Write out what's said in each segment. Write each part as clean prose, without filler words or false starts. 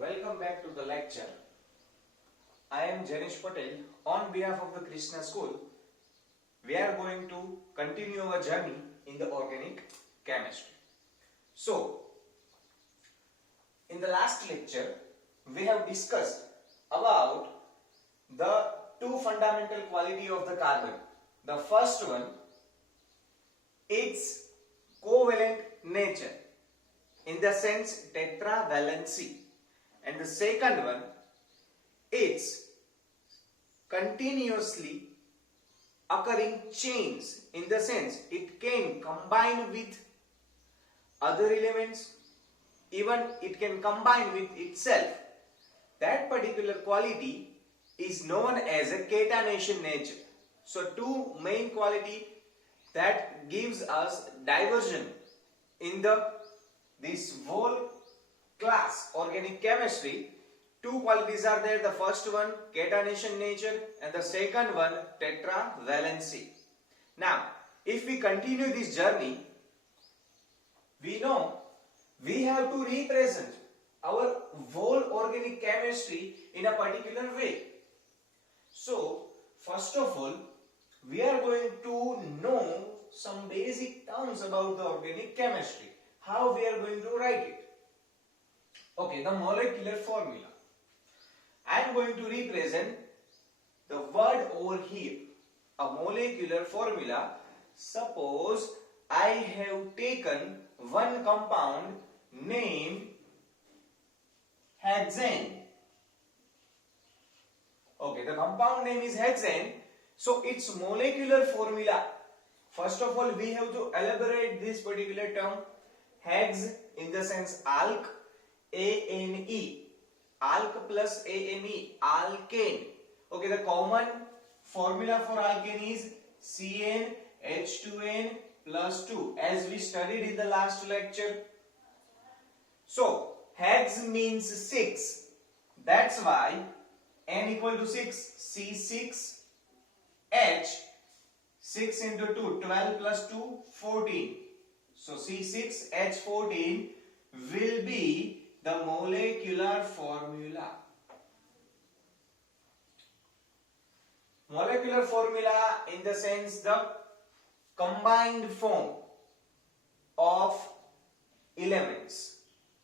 Welcome back to the lecture. I am Janish Patel. On behalf of the Krishna School, we are going to continue our journey in the organic chemistry. So, in the last lecture, we have discussed about the two fundamental quality of the carbon. The first one, its covalent nature, in the sense tetravalency, and the second one, it's continuously occurring chains, in the sense it can combine with other elements, even it can combine with itself. That particular quality is known as a catenation nature. So two main quality that gives us diversion in this whole class organic chemistry. Two qualities are there. The first one, catenation nature, and the second one, tetravalency. Now, if we continue this journey, we know we have to represent our whole organic chemistry in a particular way. So, first of all, we are going to know some basic terms about the organic chemistry. How we are going to write it? Okay, the molecular formula. I am going to represent the word over here. A molecular formula. Suppose I have taken one compound named hexane. Okay, the compound name is hexane. So its molecular formula. First of all, we have to elaborate this particular term. Hex in the sense alk, A-N-E. Alk plus A-N-E, alkane. Okay, the common formula for alkane is CnH2n plus 2, as we studied in the last lecture. So, hex means 6. That's why n equal to 6. C6H, 6 into 2, 12 plus 2, 14. So, C6H14 will be the molecular formula. Molecular formula in the sense the combined form of elements.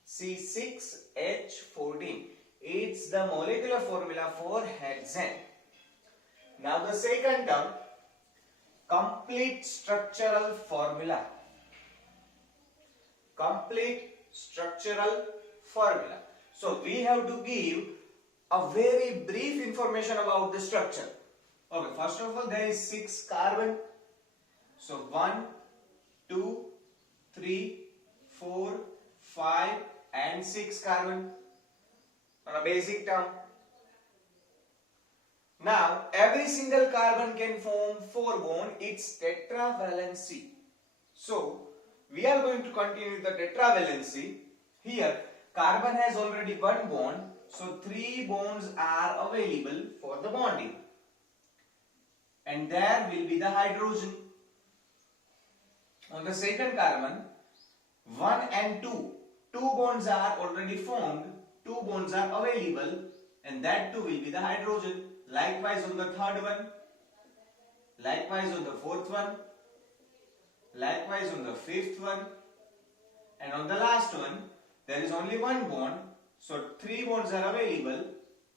C6H14. It's the molecular formula for hexane. Now the second term, complete structural formula. Complete structural formula. So we have to give a very brief information about the structure. Okay, first of all, there is 6 carbon. So 1, 2, 3, 4, 5 and 6 carbon on a basic term. Now every single carbon can form 4 bonds. It's tetravalency. So we are going to continue the tetravalency. Here carbon has already 1 bond, so 3 bonds are available for the bonding, and there will be the hydrogen. On the second carbon, 1 and 2 bonds are already formed, 2 bonds are available, and that too will be the hydrogen. Likewise on the third one, likewise on the fourth one, likewise on the fifth one, and on the last one there is only 1 bond, so 3 bonds are available,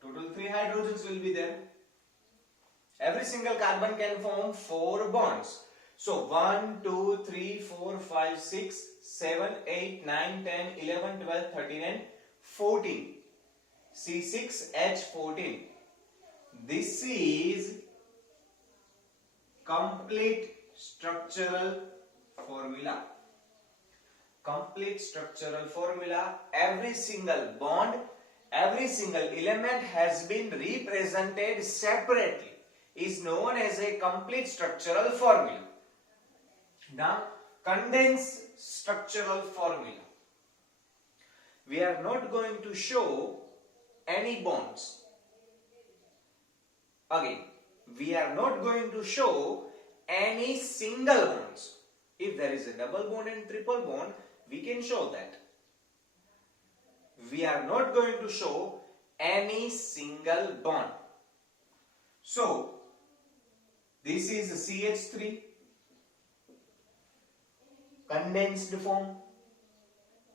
total 3 hydrogens will be there. Every single carbon can form 4 bonds. So 1, 2, 3, 4, 5, 6, 7, 8, 9, 10, 11, 12, 13 and 14. C6H14. This is complete structural formula. Complete structural formula. Every single bond, every single element has been represented separately, is known as a complete structural formula. Now, condensed structural formula. We are not going to show any bonds. Again, we are not going to show any single bonds. If there is a double bond and triple bond, we can show that. we are not going to show any single bond. So this is CH3 condensed form,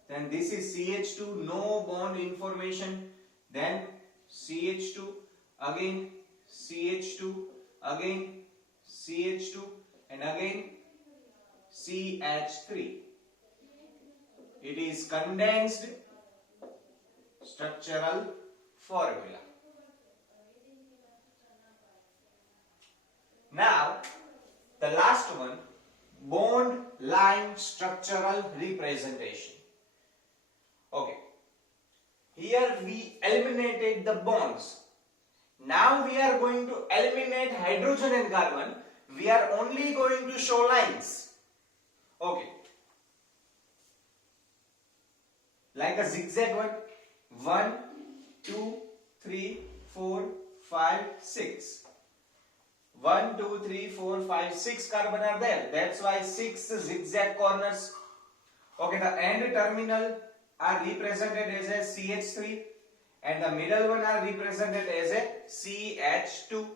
then this is CH2 no bond information, then CH2 again CH2 again CH2 and again CH3. It is condensed structural formula. Now the last one, bond line structural representation. Okay, here we eliminated the bonds. Now we are going to eliminate hydrogen and carbon. We are only going to show lines. Okay, like a zigzag one. 1, 2, 3, 4, 5, 6. 1, 2, 3, 4, 5, 6 carbon are there. That's why 6 zigzag corners. Okay, the end terminal are represented as a CH3 and the middle one are represented as a CH2.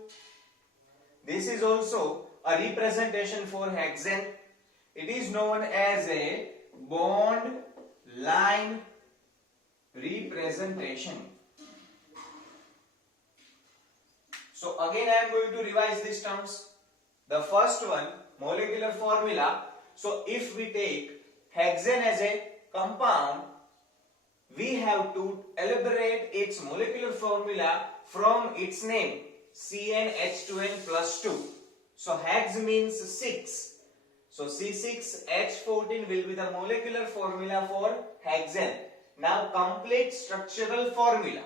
This is also a representation for hexane. It is known as a bond line representation. So again I am going to revise these terms. The first one, molecular formula. So if we take hexane as a compound, we have to elaborate its molecular formula from its name, CnH2n plus 2. So hex means 6. So C6H14 will be the molecular formula for hexane. Now complete structural formula.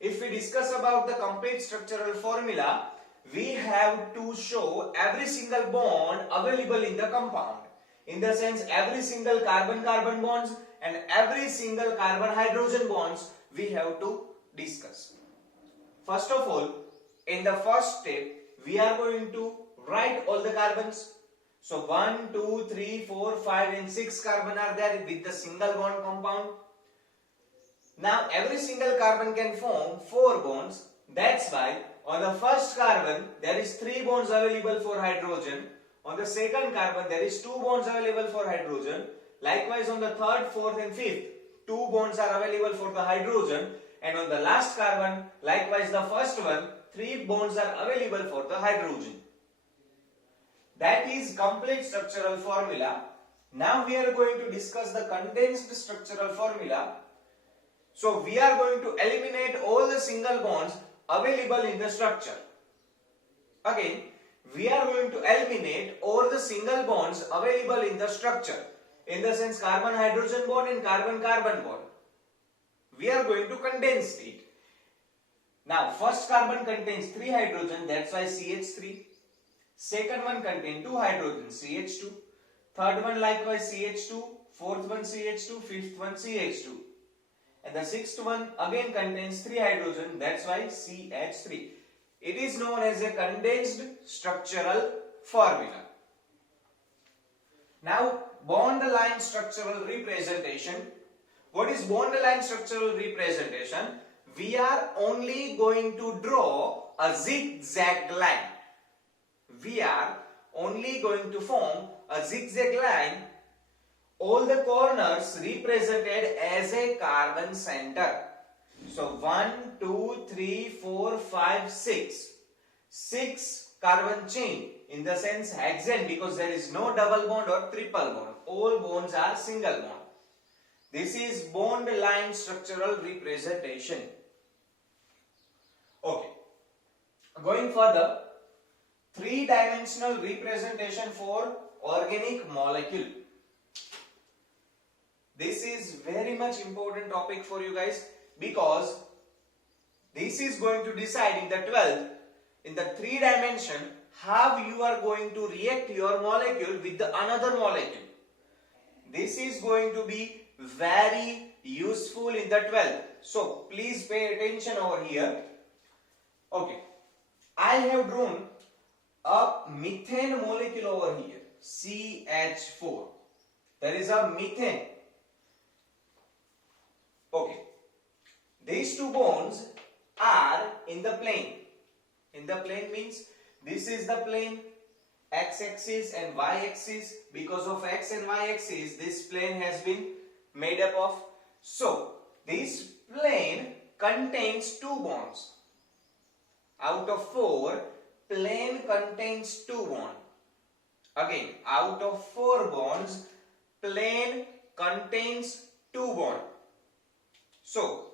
If we discuss about the complete structural formula, we have to show every single bond available in the compound. In the sense, every single carbon-carbon bonds and every single carbon-hydrogen bonds we have to discuss. First of all, in the first step, we are going to write all the carbons. So 1, 2, 3, 4, 5 and 6 carbon are there with the single bond compound. Now every single carbon can form 4 bonds. That's why on the first carbon there is 3 bonds available for hydrogen. On the second carbon there is 2 bonds available for hydrogen. Likewise on the third, fourth and fifth, 2 bonds are available for the hydrogen. And on the last carbon, likewise the first one, 3 bonds are available for the hydrogen. That is complete structural formula. Now we are going to discuss the condensed structural formula. So we are going to eliminate all the single bonds available in the structure. Again, we are going to eliminate all the single bonds available in the structure. In the sense carbon-hydrogen bond and carbon-carbon bond. We are going to condense it. Now first carbon contains 3 hydrogen, that's why CH3. Second one contains 2 hydrogen, CH2. Third one likewise CH2. Fourth one CH2. Fifth one CH2. And the sixth one again contains 3 hydrogen, that's why CH3. It is known as a condensed structural formula. Now bond line structural representation. What is bond line structural representation? We are only going to draw a zigzag line. We are only going to form a zigzag line. All the corners represented as a carbon center. So 1, 2, 3, 4, 5, 6. 6 carbon chain. In the sense hexane, because there is no double bond or triple bond. All bonds are single bond. This is bond line structural representation. Okay. Going further, 3-dimensional representation for organic molecule. This is very much important topic for you guys, because this is going to decide in the 12th, in the 3 dimension, how you are going to react your molecule with the another molecule. This is going to be very useful in the 12th. So please pay attention over here. Okay. I have drawn a methane molecule over here, CH4. There is a methane. Okay. These two bonds are in the plane. In the plane means this is the plane, x-axis and y-axis. Because of x and y-axis, this plane has been made up of. So, this plane contains two bonds. Out of 4, plane contains 2 bonds. Again, out of 4 bonds, plane contains 2 bonds. So,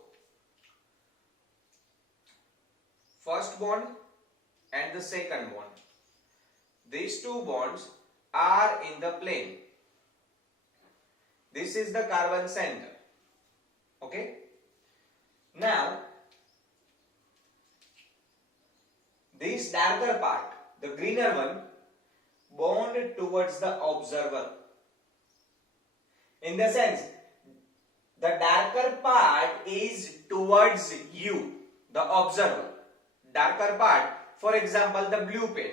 first bond and the second bond. These two bonds are in the plane. This is the carbon center. Okay? Now, this darker part, the greener one, bond towards the observer. In the sense, the darker part is towards you, the observer. Darker part, for example, the blue pen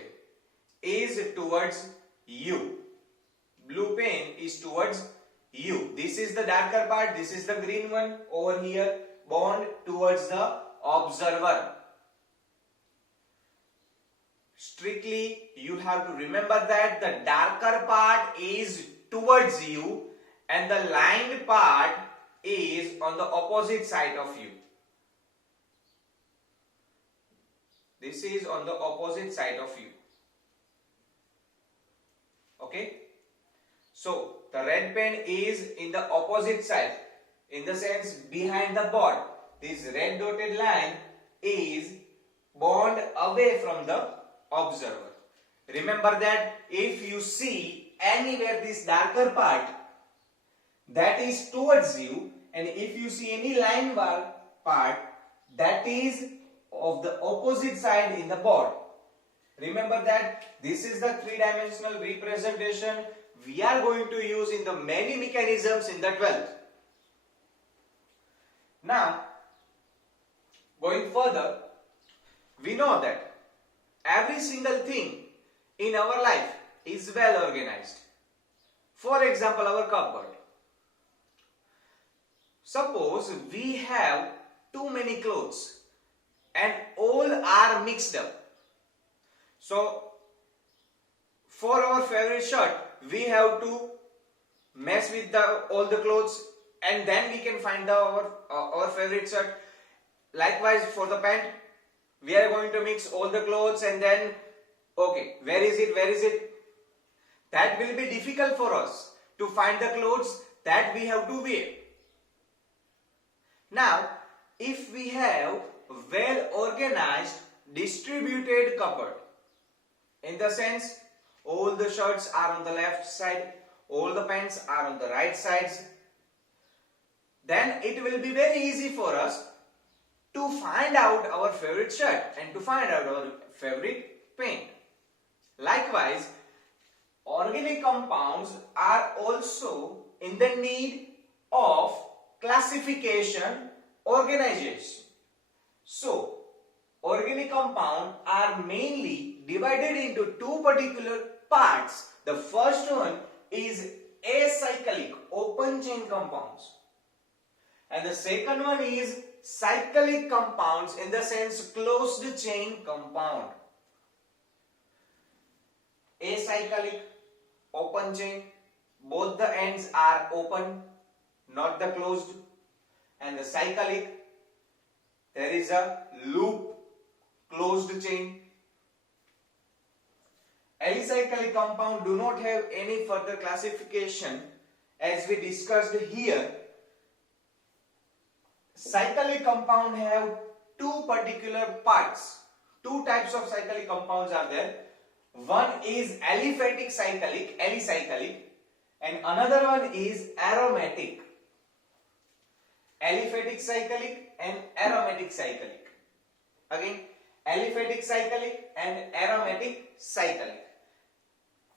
is towards you. Blue pen is towards you. This is the darker part, this is the green one over here, bond towards the observer. Strictly, you have to remember that the darker part is towards you and the lined part is on the opposite side of you. This is on the opposite side of you. Okay? So, the red pen is in the opposite side. In the sense, behind the board. This red dotted line is bond away from the observer. Remember that if you see anywhere this darker part, that is towards you, and if you see any line bar part, that is of the opposite side in the board. Remember that this is the three-dimensional representation we are going to use in the many mechanisms in the 12th. Now, going further, we know that every single thing in our life is well organized. For example, our cupboard. Suppose we have too many clothes and all are mixed up. So, for our favorite shirt, we have to mess with all the clothes and then we can find our favorite shirt. Likewise, for the pant, we are going to mix all the clothes and then, okay, where is it? That will be difficult for us to find the clothes that we have to wear. Now, if we have well organized, distributed cupboard, in the sense, all the shirts are on the left side, all the pants are on the right sides, then it will be very easy for us to find out our favorite shirt and to find out our favorite paint. Likewise, organic compounds are also in the need of classification, organization. So, organic compounds are mainly divided into two particular parts. The first one is acyclic, open chain compounds. And the second one is cyclic compounds, in the sense closed chain compound. Acyclic, open chain, both the ends are open, not the closed. And the cyclic, there is a loop, closed chain. Alicyclic compound do not have any further classification as we discussed here. Cyclic compound have two particular parts. Two types of cyclic compounds are there. One is aliphatic cyclic, alicyclic, and another one is aromatic. Aliphatic cyclic and aromatic cyclic. Again, aliphatic cyclic and aromatic cyclic.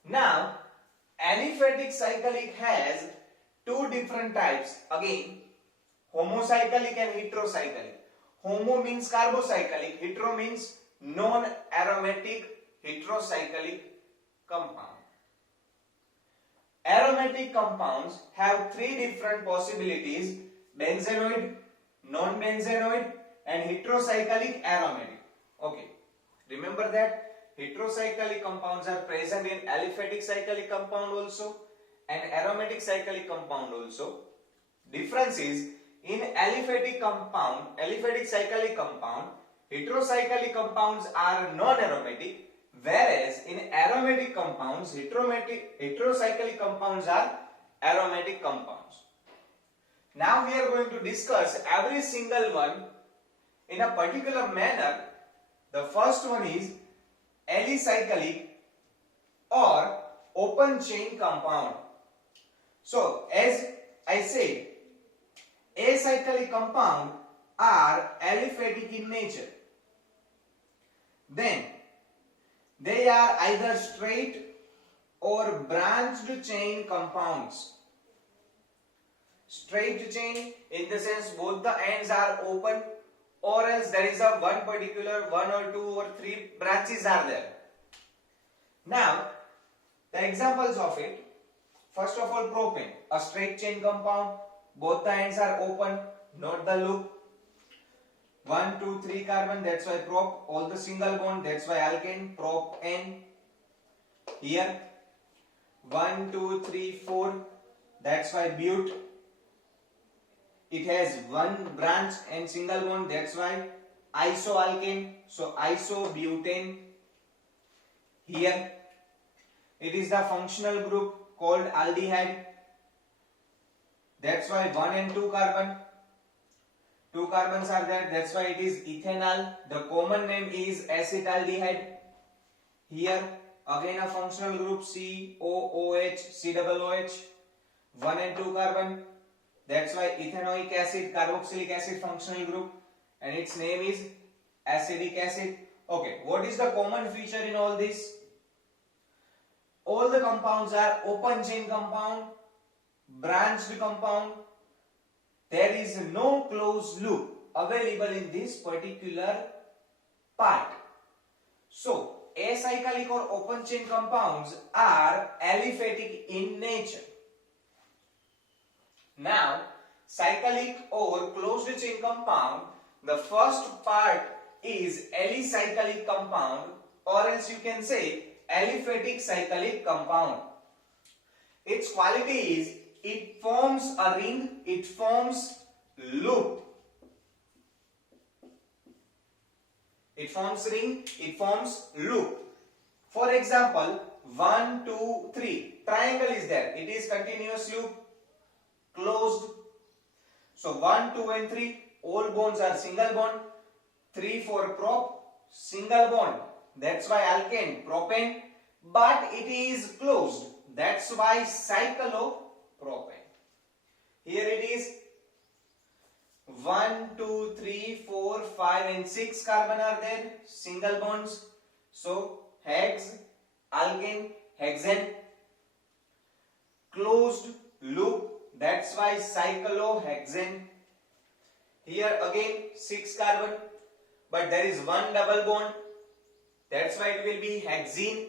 Now, aliphatic cyclic has two different types. Again, homocyclic and heterocyclic. Homo means carbocyclic, hetero means non-aromatic heterocyclic compound. Aromatic compounds have three different possibilities: benzenoid, non-benzenoid, and heterocyclic aromatic. Okay, remember that heterocyclic compounds are present in aliphatic cyclic compound also and aromatic cyclic compound also. Difference is in aliphatic cyclic compound, heterocyclic compounds are non-aromatic, whereas in aromatic compounds, heterocyclic compounds are aromatic compounds. Now we are going to discuss every single one in a particular manner. The first one is alicyclic or open chain compound. So as I said, acyclic compound are aliphatic in nature. Then they are either straight or branched chain compounds. Straight chain in the sense both the ends are open, or else there is a one particular one or two or three branches are there. Now the examples of it, first of all propane, a straight chain compound, both the ends are open, not the loop. 1, 2, 3 carbon, that's why prop, all the single bond, that's why alkane, prop N. Here 1, 2, 3, 4, that's why bute. It has one branch and single bond, that's why isoalkane, so isobutane. Here it is the functional group called aldehyde, that's why 1 and 2 carbon, 2 carbons are there, that's why it is ethanol. The common name is acetaldehyde. Here again a functional group COOH, 1 and 2 carbon, that's why ethanoic acid, carboxylic acid functional group, and its name is acetic acid. Okay, what is the common feature in all this? All the compounds are open chain compound, branched compound. There is no closed loop available in this particular part. So acyclic or open chain compounds are aliphatic in nature. Now cyclic or closed chain compound, the first part is alicyclic compound, or else you can say aliphatic cyclic compound. Its quality is it forms a ring, it forms loop. It forms ring, it forms loop. For example, 1, 2, 3, triangle is there. It is continuous loop, closed. So 1, 2 and 3, all bonds are single bond. 3, 4 prop, single bond. That's why alkane, propane, but it is closed. That's why cyclopropane. Here it is 1, 2, 3, 4, 5 and 6 carbon are there, single bonds. So hex, alkane, hexane, closed loop, that's why cyclohexane. Here again 6 carbon, but there is one double bond, that's why it will be hexene.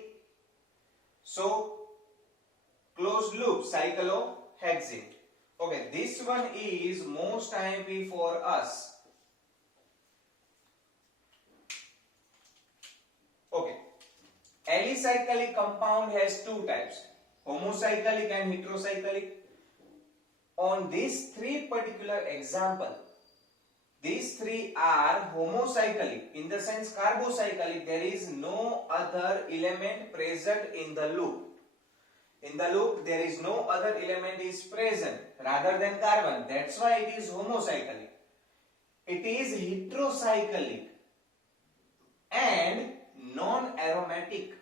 So closed loop, cyclohexene. Okay, this one is most IMP for us. Okay, alicyclic compound has two types, homocyclic and heterocyclic. On these three particular example, these three are homocyclic, in the sense carbocyclic, there is no other element present in the loop. In the loop there is no other element is present rather than carbon, that's why it is homocyclic. It is heterocyclic and non-aromatic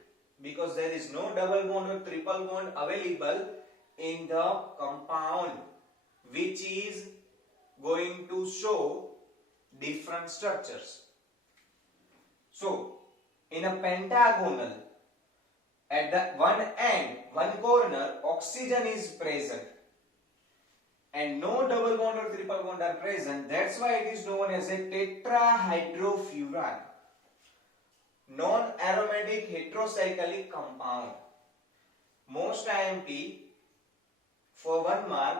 because there is no double bond or triple bond available in the compound, which is going to show different structures. So in a pentagonal, at the one end, one corner, oxygen is present and no double bond or triple bond are present. That's why it is known as a tetrahydrofuran, non-aromatic heterocyclic compound. Most IMP for 1 mark,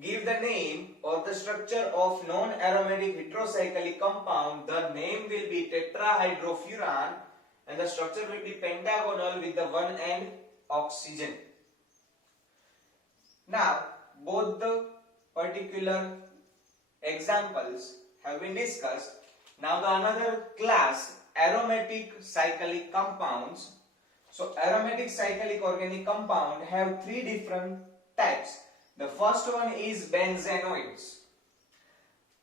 give the name or the structure of non-aromatic heterocyclic compound, the name will be tetrahydrofuran and the structure will be pentagonal with the one end oxygen. Now, both the particular examples have been discussed. Now the another class, aromatic cyclic compounds. So aromatic cyclic organic compound have three different types. The first one is benzenoids.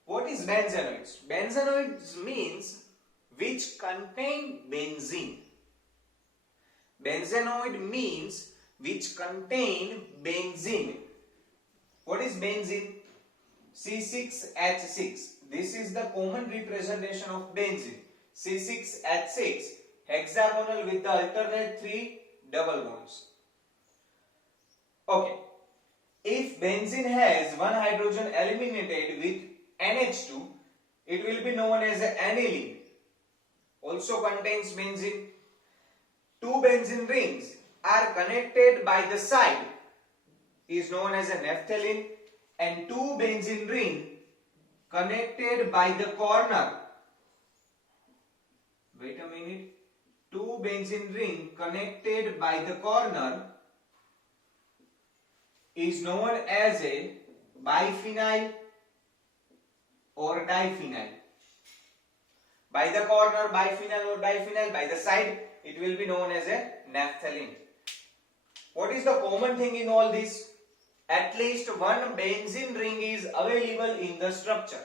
What is benzenoids? Benzenoids means which contain benzene. Benzenoid means which contain benzene. What is benzene? C6H6. This is the common representation of benzene. C6H6, hexagonal with the alternate 3 double bonds. Okay. If benzene has one hydrogen eliminated with NH2, it will be known as aniline. Also contains benzene. Two benzene rings are connected by the side, is known as a naphthalene, and two benzene ring connected by the corner. Wait a minute. Two benzene ring connected by the corner is known as a biphenyl or diphenyl. By the corner, biphenyl or diphenyl. By the side, it will be known as a naphthalene. What is the common thing in all this? At least one benzene ring is available in the structure.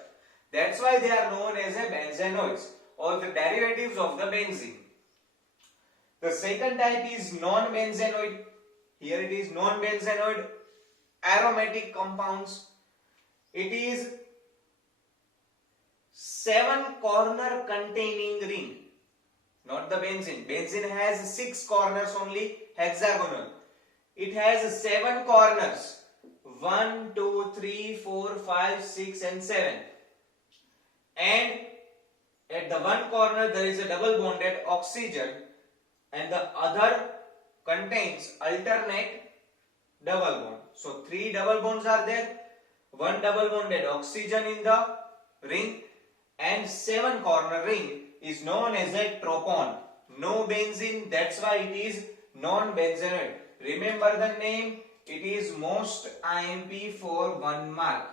That's why they are known as a benzenoids or the derivatives of the benzene. The second type is non-benzenoid. Here it is non-benzenoid aromatic compounds. It is 7 corner containing ring. Not the benzene. Benzene has 6 corners only, hexagonal. It has 7 corners. 1, 2, 3, 4, 5, 6 and 7. And at the one corner there is a double bonded oxygen and the other contains alternate double bond. So 3 double bonds are there, 1 double bonded oxygen in the ring and 7 corner ring is known as a tropon. No benzene, that's why it is non-benzenoid. Remember the name, it is most IMP for 1 mark.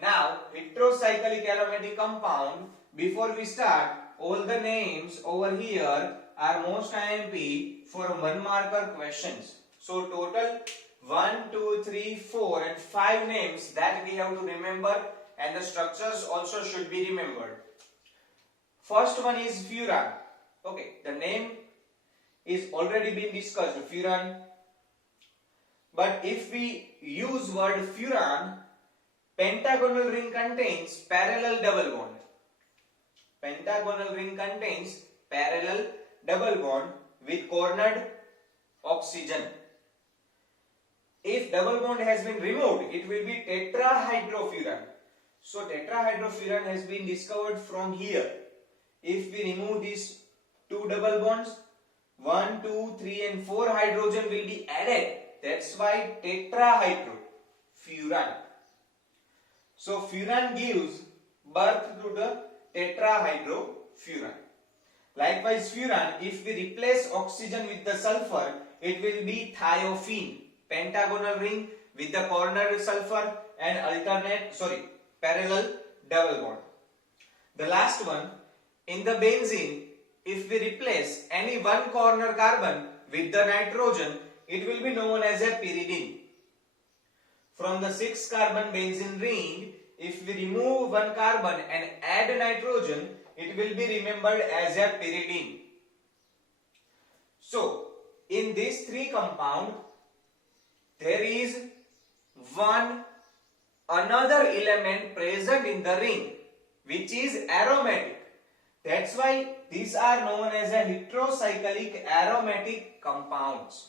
Now, heterocyclic aromatic compound, before we start, all the names over here are most IMP for 1 marker questions. So, total 1, 2, 3, 4 and 5 names that we have to remember and the structures also should be remembered. First one is furan. Okay, the name is already been discussed, furan. But if we use word furan, pentagonal ring contains parallel double bond. Pentagonal ring contains parallel double bond with cornered oxygen. If double bond has been removed, it will be tetrahydrofuran. So tetrahydrofuran has been discovered from here. If we remove these 2 double bonds, 1, 2, 3 and 4 hydrogen will be added. That's why tetrahydrofuran. So furan gives birth to the tetrahydrofuran. Likewise furan, if we replace oxygen with the sulfur, it will be thiophene. Pentagonal ring with the corner sulfur and parallel double bond. The last one, in the benzene, if we replace any one corner carbon with the nitrogen, it will be known as a pyridine. From the 6 carbon benzene ring, if we remove one carbon and add nitrogen, it will be remembered as a pyridine. So, in these 3 compounds, there is one another element present in the ring which is aromatic. That's why these are known as a heterocyclic aromatic compounds.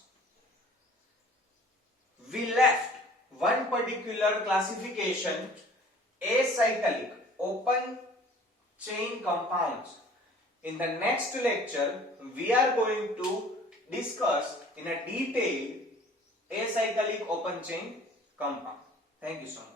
We left one particular classification, acyclic, open chain compounds. In the next lecture, we are going to discuss in a detail acyclic open chain compound. Thank you so much.